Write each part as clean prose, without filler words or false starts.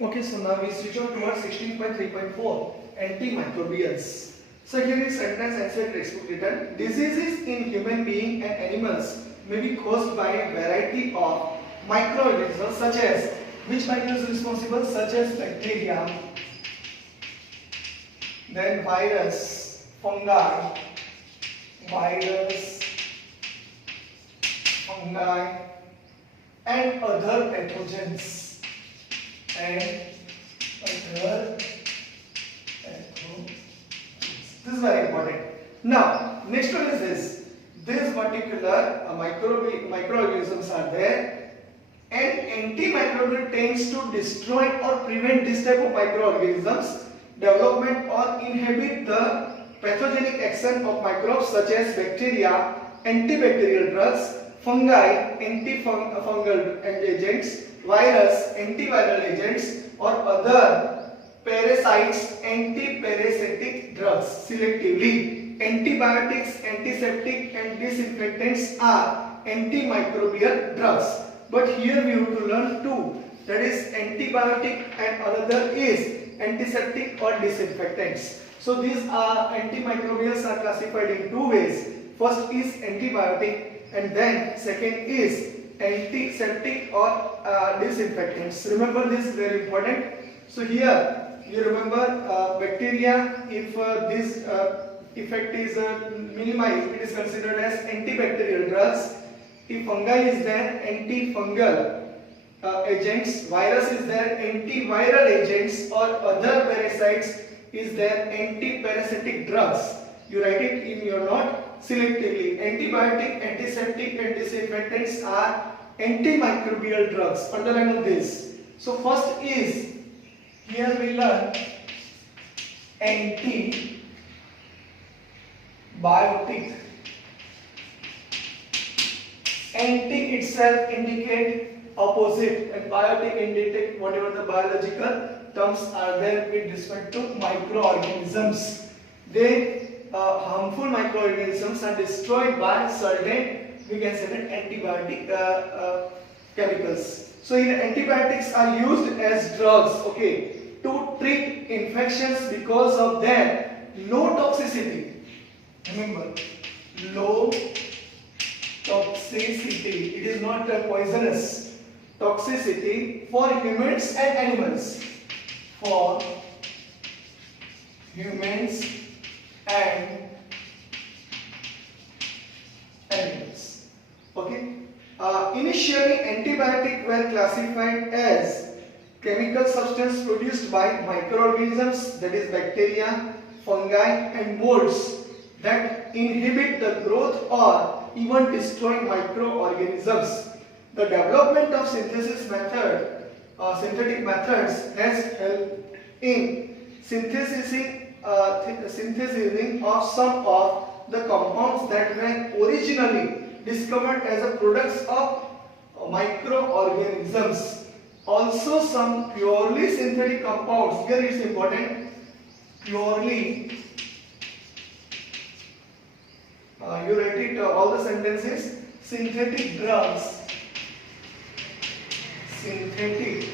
Okay, so now we switch on towards 16.3.4 antimicrobials. So here is sentence answer textbook written. Diseases in human being and animals may be caused by a variety of microorganisms such as which micro is responsible, such as bacteria, then virus, fungi, virus, fungi, and other pathogens. And other pathogens. This is very important. Now, next one is this. These particular microorganisms are there, and antimicrobial tends to destroy or prevent this type of microorganisms development or inhibit the pathogenic action of microbes such as bacteria, antibacterial drugs, fungi, antifungal agents, virus, antiviral agents, or other parasites, antiparasitic drugs selectively. Antibiotics, antiseptic, and disinfectants are antimicrobial drugs. But here we have to learn two, that is antibiotic and another is antiseptic or disinfectants. So these are antimicrobials are classified in two ways. First is antibiotic and then second is antiseptic or disinfectants. Remember this is very important. So here you remember bacteria, if this effect is minimized, it is considered as antibacterial drugs. If fungi is there, antifungal agents, virus is there, antiviral agents, or other parasites is there, antiparasitic drugs. You write it in your note selectively. Antibiotic, antiseptic, and disinfectants are antimicrobial drugs. Underline this. So first is, here we learn antibiotic. Anti itself indicate opposite and biotic indicate whatever the biological terms are there with respect to microorganisms. They harmful microorganisms are destroyed by certain, we can say that, antibiotic chemicals. So here antibiotics are used as drugs, okay, to treat infections because of their low toxicity. Remember, low toxicity. It is not poisonous. Toxicity for humans and animals. For humans and animals. Okay. Initially, antibiotics were classified as chemical substance produced by microorganisms, that is bacteria, fungi, and molds that inhibit the growth or even destroy microorganisms. The development of synthetic methods has helped in synthesizing of some of the compounds that were originally discovered as a products of microorganisms. Also, some purely synthetic compounds. Here it is important. Purely. You write it all the sentences. Synthetic drugs. Synthetic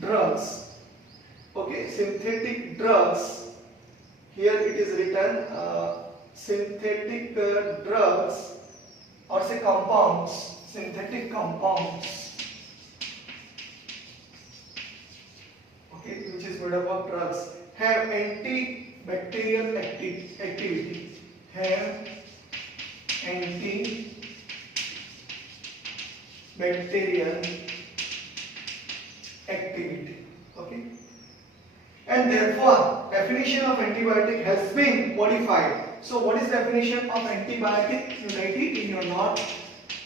drugs. Okay, synthetic drugs. Here it is written synthetic drugs, or say compounds. Synthetic compounds. Okay, which is made up of drugs, have antibacterial activity. Have antibacterial activity. Okay, and therefore definition of antibiotic has been modified. So what is definition of antibiotic? You write it in your note.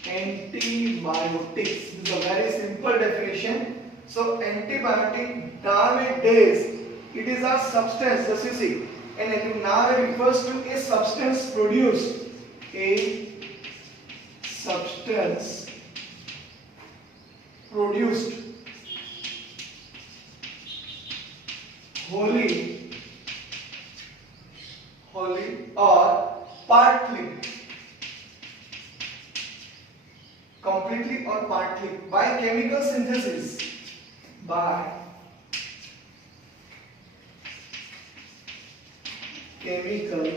Antibiotics. This is a very simple definition. So antibiotic nowadays, it is a substance, as you see, and now it refers to a substance produced. A substance produced wholly or partly, completely or partly by chemical synthesis. By chemical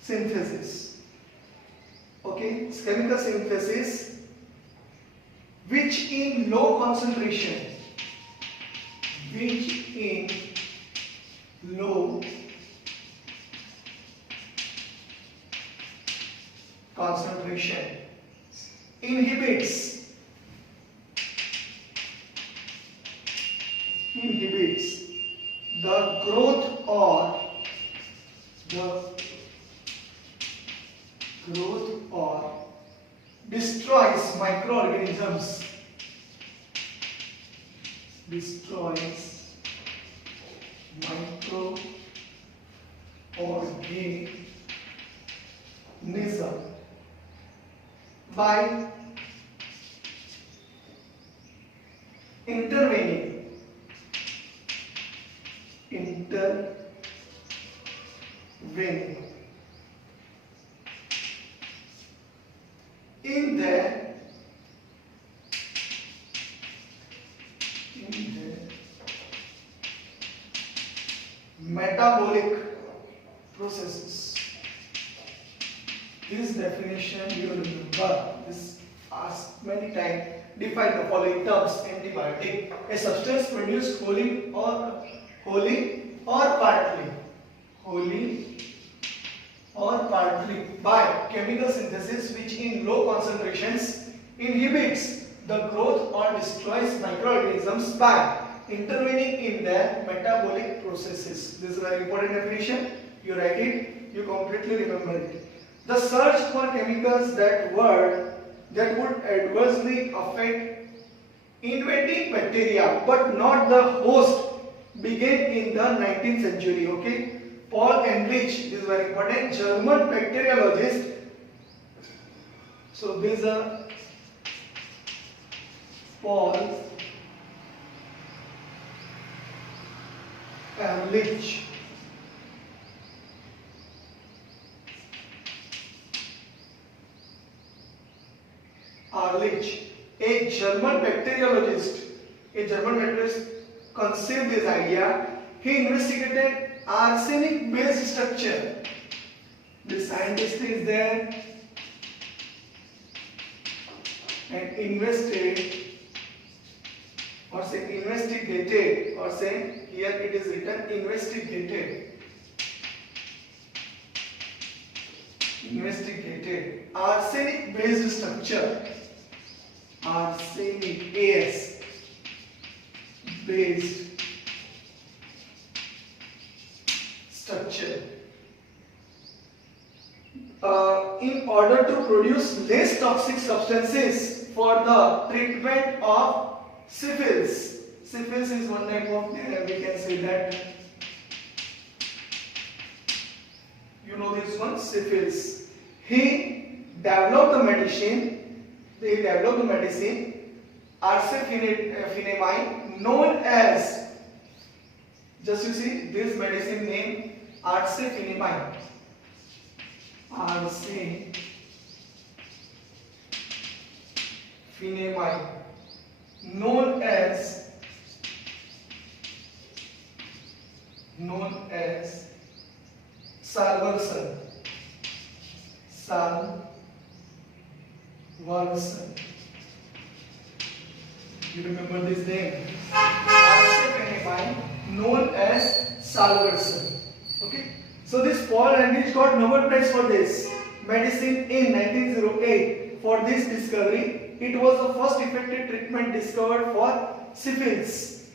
synthesis. Okay, chemical synthesis which in low concentration, which in low concentration inhibits the growth or destroys microorganisms, by intervening in the metabolic processes. This definition you will remember. This asked many times. Define the following terms. Antibiotic, a substance produced wholly or partly by chemical synthesis which in low concentrations inhibits the growth or destroys microorganisms by intervening in their metabolic processes. This is a very important definition. You write it, you completely remember it. The search for chemicals that would adversely affect invading bacteria but not the host began in the 19th century. Okay, Paul Ehrlich, this is very important, German bacteriologist. So this is a Paul Ehrlich. A German bacteriologist conceived this idea. He investigated arsenic-based structure. The scientist is there and investigated, here it is written investigated arsenic-based structure. Arsenic based structure in order to produce less toxic substances for the treatment of syphilis. Syphilis is one type of, we can say that, you know this one, syphilis. He developed the medicine arseniphenamide, known as, just you see this medicine name, arseniphenamide, known as salvarsan. You remember this name? Arseniphenamide, known as salvarsan. Okay. So this Paul Ehrlich got Nobel Prize for this medicine in 1908 for this discovery. It was the first effective treatment discovered for syphilis.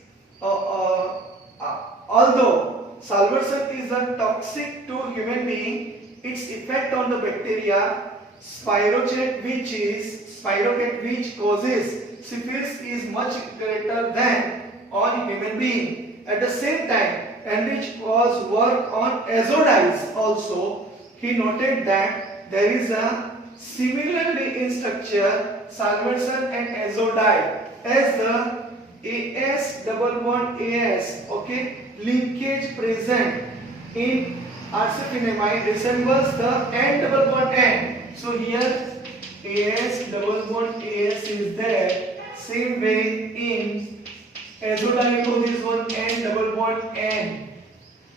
Although salvarsan is a toxic to human being, its effect on the bacteria spirochete, which causes syphilis, is much greater than on human being. At the same time, Ehrlich was work on azodides also. He noted that there is a similarly in structure salvarsan and azodide, as the AS double bond AS, okay, linkage present in arseniphenamide resembles the N double bond N. So here AS, double bond AS is there. Same way in azodiol, this one N, double bond N.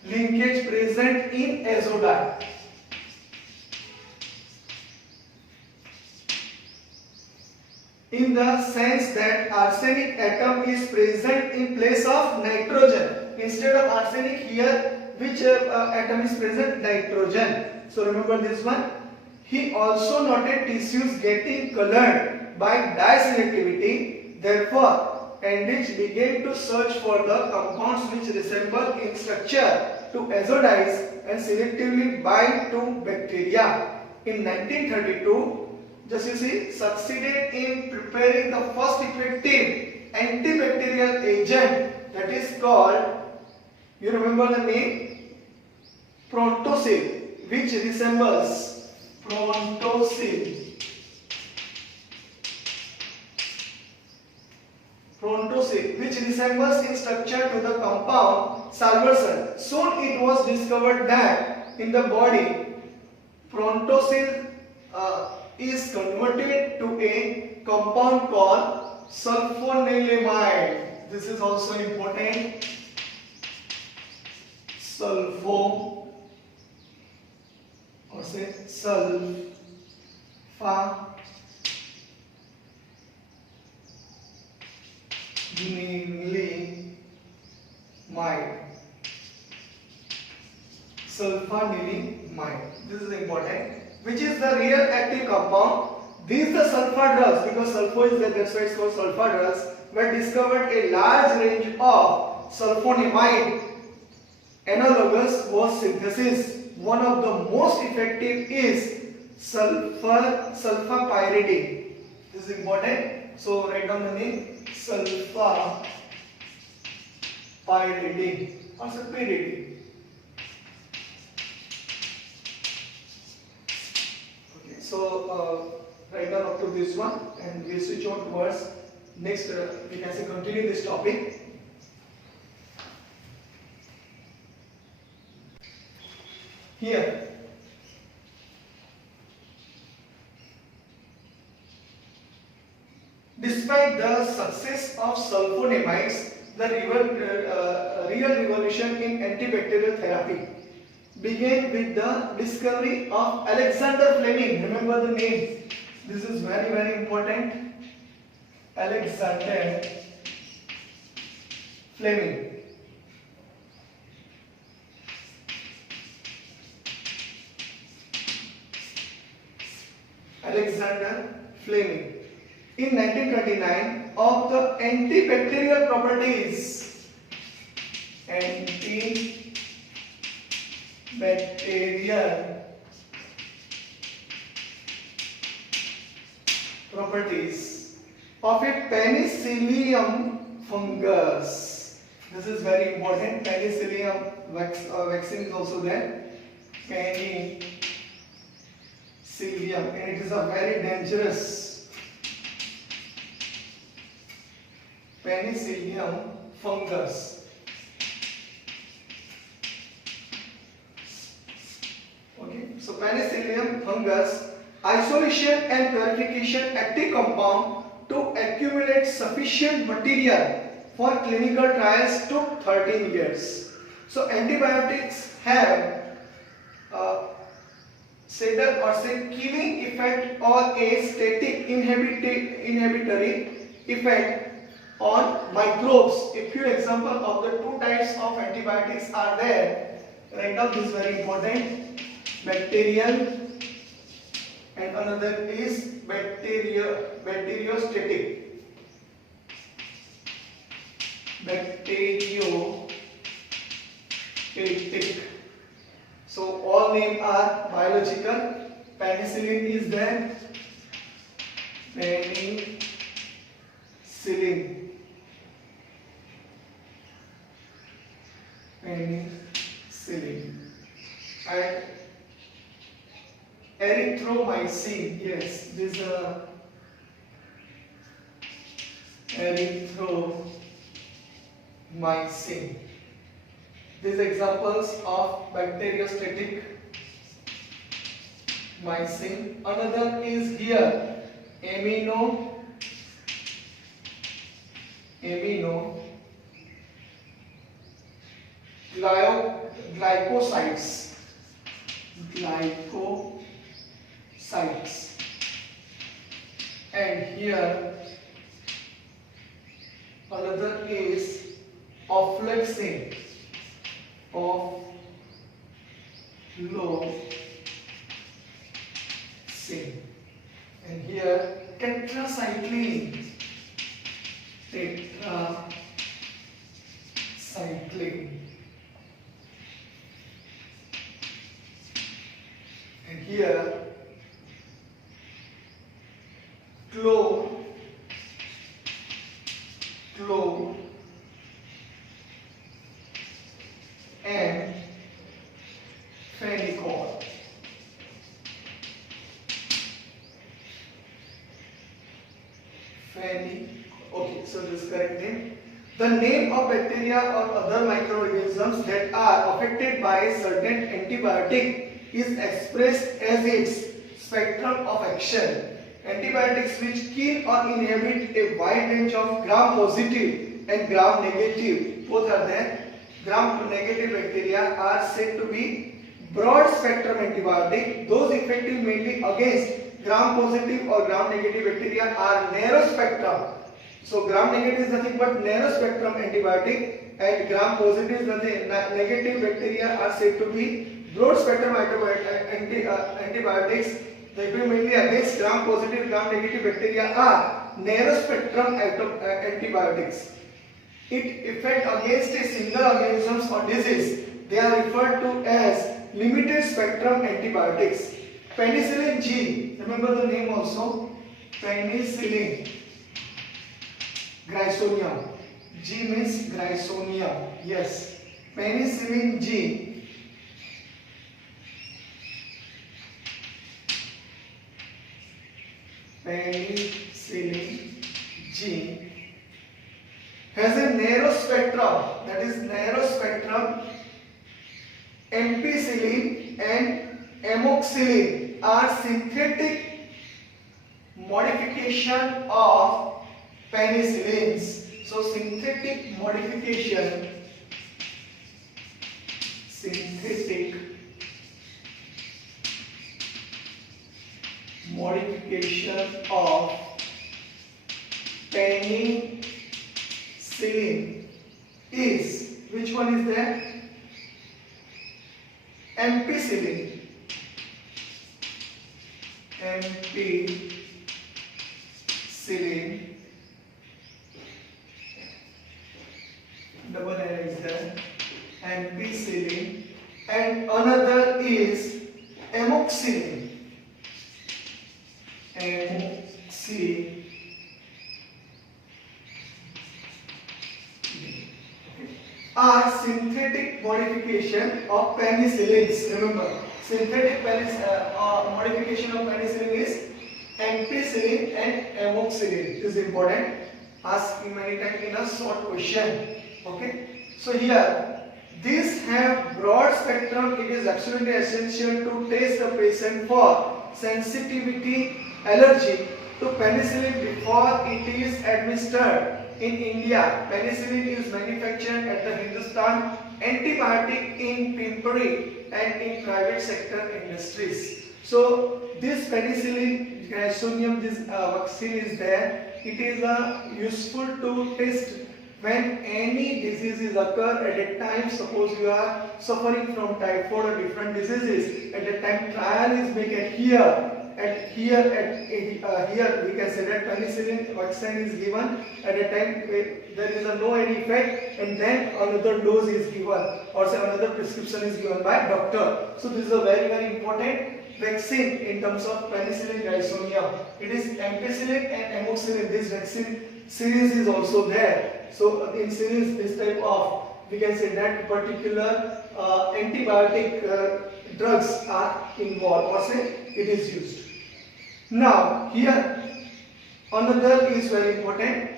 Linkage present in azodiol. In the sense that arsenic atom is present in place of nitrogen. Instead of arsenic here, which atom is present? Nitrogen. So remember this one. He also noted tissues getting colored by dye selectivity. Therefore, Andrich began to search for the compounds which resemble in structure to azodize and selectively bind to bacteria. In 1932, just you see, succeeded in preparing the first effective antibacterial agent, that is called, you remember the name? Prontosil, which resembles Prontosil, which resembles in structure to the compound salvarsan. Soon it was discovered that in the body, Prontosil is converted to a compound called sulfonilamide. This is also important. Sulfo, or say sulfanilamide. This is important. Which is the real active compound. These the sulfur drugs, because sulfur is there, that's why it's called sulfur drugs, were discovered a large range of sulfonamide analogous was synthesis. One of the most effective is sulfapyridine. This is important. So write down the name sulfapyridine or pyridine. So write down up to this one, and we'll switch on towards next. We can say continue this topic. Here, despite the success of sulfonamides, the real revolution in antibacterial therapy began with the discovery of Alexander Fleming. Remember the name. This is very, very important. Alexander Fleming. Alexander Fleming. In 1929, of the antibacterial properties. Antibacterial properties of a penicillium fungus. This is very important. Penicillium vaccine is also there. Penicillium, and it is a very dangerous Penicillium fungus. Okay, so Penicillium fungus, isolation and purification active compound to accumulate sufficient material for clinical trials took 13 years. So antibiotics have killing effect or a static inhibitory effect on microbes. A few examples of the two types of antibiotics are there. Write down, this is very important. Bacterial, and another is bacteriostatic. Bacteriostatic. So all names are biological. Penicillin is there. Penicillin. And erythromycin. Yes, this is erythromycin. These examples of bacteriostatic mycin. Another is here glycosides. And here another is ofloxacin. And here tetracycline. And here chlor and phenicol. Okay, so this is correct name. The name of bacteria or other microorganisms that are affected by a certain antibiotic is expressed as its spectrum of action. Antibiotics which kill or inhibit a wide range of gram-positive and gram-negative, both are there. Gram-negative bacteria are said to be broad-spectrum antibiotic. Those effective mainly against gram-positive or gram-negative bacteria are narrow-spectrum. So gram-negative is nothing but narrow-spectrum antibiotic, and gram-positive is nothing. Negative bacteria are said to be broad-spectrum antibiotics. The effect mainly against gram-positive, gram-negative bacteria are narrow-spectrum antibiotics. It effect against a single organism or disease. They are referred to as limited spectrum antibiotics. Penicillin G, remember the name also, penicillin, Grysonium. G means Grysonium. Yes, penicillin G. Penicillin G has a narrow spectrum, that is narrow spectrum. Ampicillin and amoxicillin are synthetic modification of penicillins. So synthetic modification of penicillin is, which one is there? Ampicillin. Double L is there. Ampicillin. And another is amoxicillin. Are synthetic modification of penicillins. Remember, synthetic modification of penicillin is ampicillin and amoxicillin. This is important. Asked many times in a short question. Okay. So here, these have broad spectrum. It is absolutely essential to test the patient for sensitivity allergy to penicillin before it is administered. In India, penicillin is manufactured at the Hindustan Antibiotic in Pimpri and in private sector industries. So this penicillin, Grysonium, this vaccine is there. It is useful to test when any diseases occur at a time. Suppose you are suffering from typhoid or different diseases. At a time trial is made at here. Here we can say that penicillin vaccine is given at a time there is no any effect, and then another dose is given, or say another prescription is given by doctor. So this is a very, very important vaccine in terms of penicillin Grysonium. It is ampicillin and amoxicillin. This vaccine series is also there. So in series, this type of, we can say that particular antibiotic drugs are involved, or say it is used. Now here another is very important.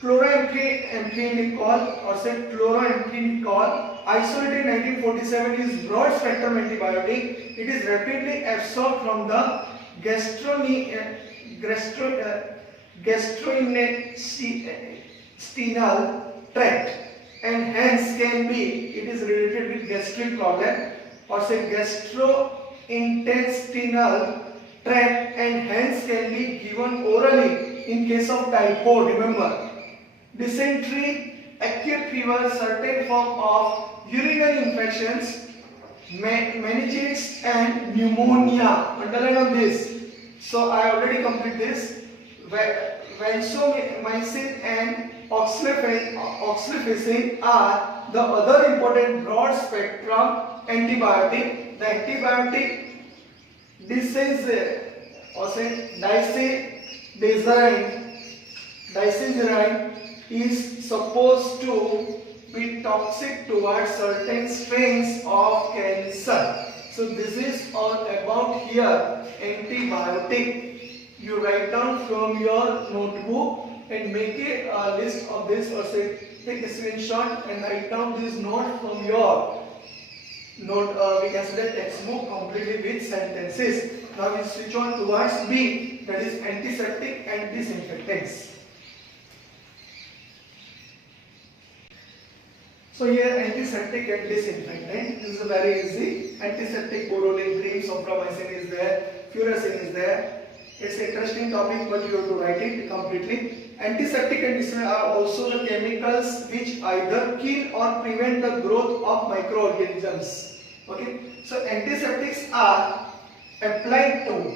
Chloroamphenicol, or say chloroamphenicol, isolated 1947, is broad spectrum antibiotic. It is rapidly absorbed from the gastrointestinal tract, and hence can be, it is related with gastric problem, or say gastrointestinal tract, and hence can be given orally in case of typhoid. Remember, dysentery, acute fever, certain form of urinary infections, meningitis and pneumonia. Underline on this. So I already complete this. Vancomycin and oxaliplatin are the other important broad spectrum antibiotic. The antibiotic dicezerine is supposed to be toxic towards certain strains of cancer. So this is all about here antibiotic. You write down from your notebook and make a list of this, or say take a screenshot and write down this note from your note. We can say that textbook completely with sentences. Now we switch on towards B, that is antiseptic and disinfectants. So here antiseptic and disinfectant. This is very easy. Antiseptic, Bodolin cream, Soframycin is there, Furacin is there. It's an interesting topic, but you have to write it completely. Antiseptic and disinfectant are also the chemicals which either kill or prevent the growth of microorganisms. Okay, so antiseptics are applied to.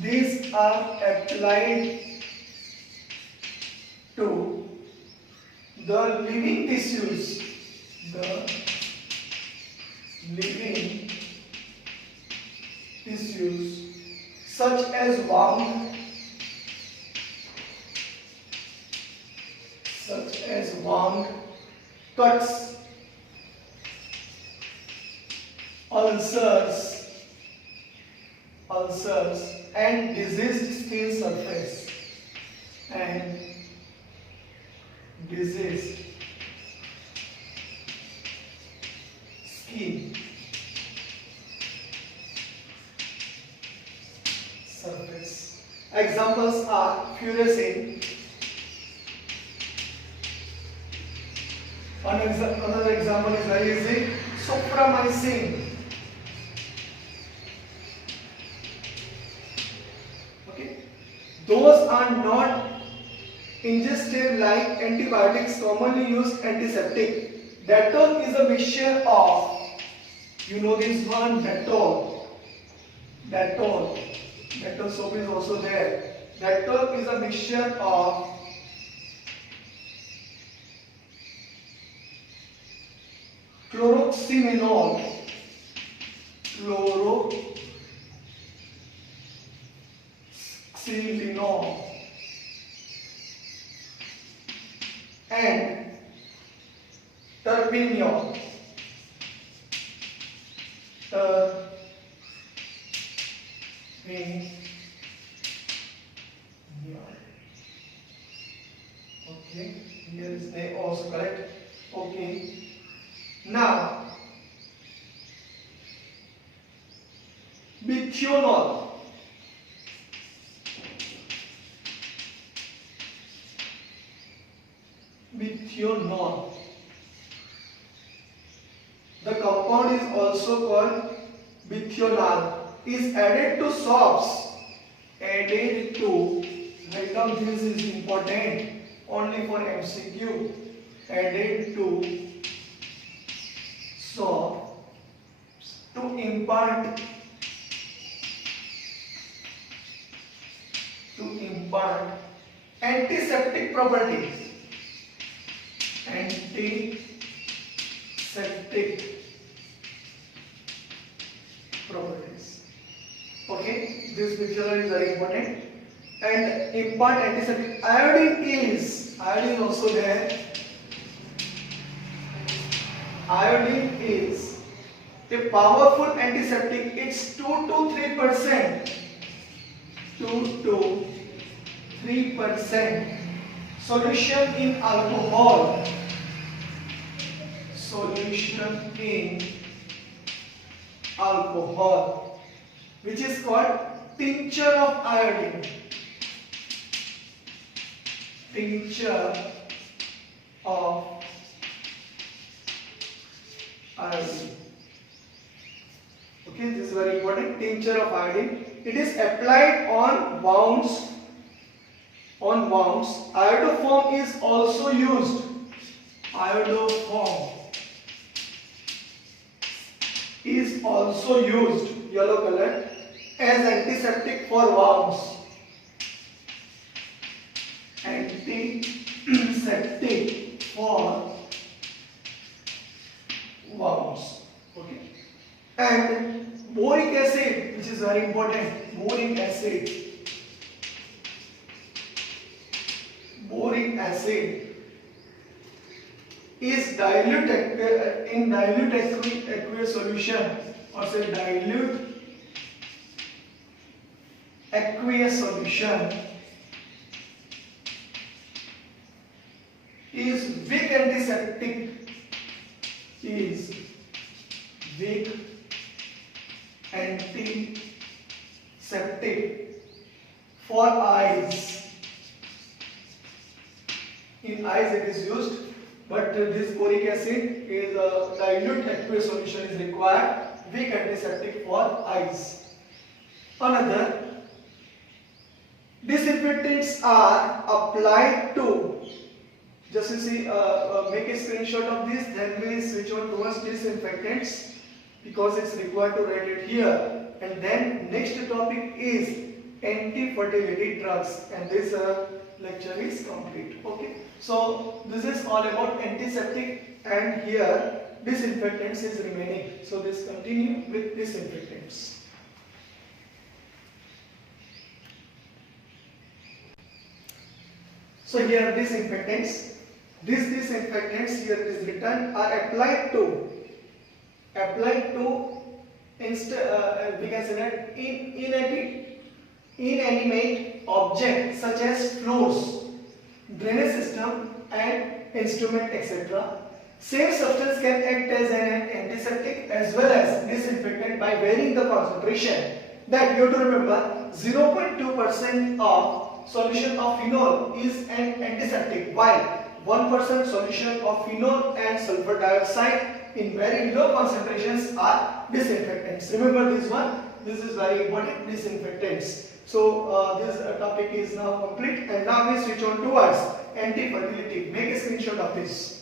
These are applied to the living tissues, the living tissues such as wound, cuts, ulcers, and diseased skin surface, Examples are Furacin. Another example is very easy. Soframycin. Okay. Those are not ingested like antibiotics, commonly used antiseptic. Dettol is a mixture of, you know this one, Dettol soap is also there. Dettol is a mixture of chloroxylenol and terpineol. Okay, here is they also correct. Okay, now methionol. The compound is also called methional. Is added to soaps. Write down, this is important only for MCQ. Added to soaps to impart antiseptic properties. Okay, this mixture is very important. And impart antiseptic. Iodine is also there. Iodine is a powerful antiseptic. It's 2 to 3%. 2 to 3% solution in alcohol. Which is called tincture of iodine. Tincture of iodine. Okay, this is very important. Tincture of iodine. It is applied on wounds. On wounds. Iodoform is also used. Iodoform is also used, yellow color, as antiseptic for wounds. Antiseptic for wounds. Okay. And boric acid, which is very important. Boric acid. Boric acid is dilute in dilute aqueous solution, or say dilute aqueous solution, is weak antiseptic, is weak antiseptic for eyes. In eyes it is used, but this boric acid is a dilute aqueous solution is required, weak antiseptic for eyes. Another, disinfectants are applied to, just you see, make a screenshot of this, then we switch on towards disinfectants because it's required to write it here. And then next topic is anti-fertility drugs, and this lecture is complete. Okay, so this is all about antiseptic, and here disinfectants is remaining. So this continue with disinfectants. So here disinfectants. These disinfectants here is written are applied to we can say that inanimate objects such as floors, drainage system and instrument, etc. Same substance can act as an antiseptic as well as disinfectant by varying the concentration. That you have to remember, 0.2% of solution of phenol is an antiseptic, while 1% solution of phenol and sulfur dioxide in very low concentrations are disinfectants. Remember this one, this is very important, disinfectants. So this topic is now complete, and now we switch on towards anti-fertility. Make a screenshot of this.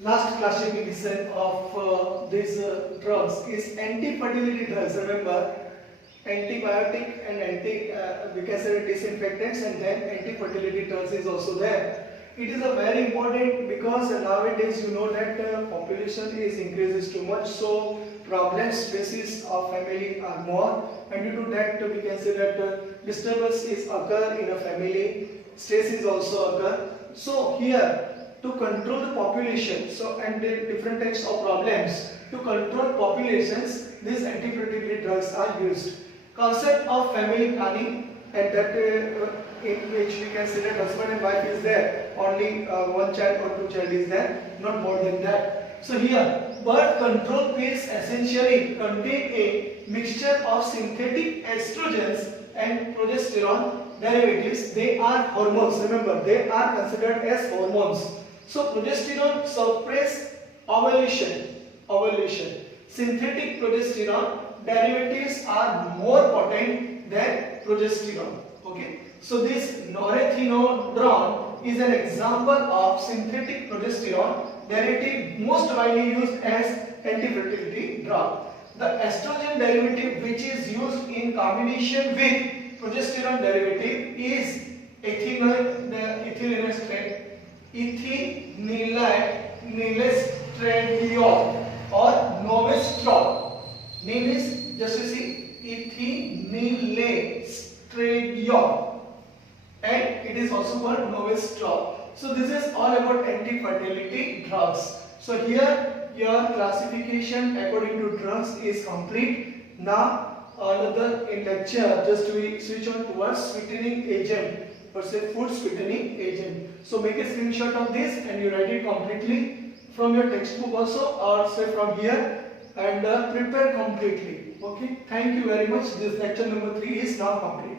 Last classification of these drugs is anti-fertility drugs. Remember, antibiotic and we can say disinfectants, and then anti-fertility drugs is also there. It is a very important because nowadays you know that population is increases too much, so problems, species of family are more, and due to that we can say that disturbance is occur in a family, stress is also occur. So here, to control the population, so and the different types of problems, to control populations, these anti-fertility drugs are used. Concept of family planning, and that in which we can say that husband and wife is there, only one child or two child is there, not more than that. So here, birth control pills essentially contain a mixture of synthetic estrogens and progesterone derivatives. They are hormones. Remember, they are considered as hormones. So progesterone suppress ovulation. Synthetic progesterone derivatives are more potent than progesterone. Okay. So this norethindrone is an example of synthetic progesterone derivative most widely used as anti-fertility drug. The estrogen derivative which is used in combination with progesterone derivative is ethinilestradiol or novestrol. Name is, just you see, ethinilestradiol, and it is also called novestrol. So this is all about anti-fertility drugs. So here your classification according to drugs is complete. Now another in lecture, just we switch on towards sweetening agent, or say food sweetening agent. So make a screenshot of this and you write it completely from your textbook also, or say from here. and prepare completely. Okay, thank you very much. This lecture number 3 is now complete.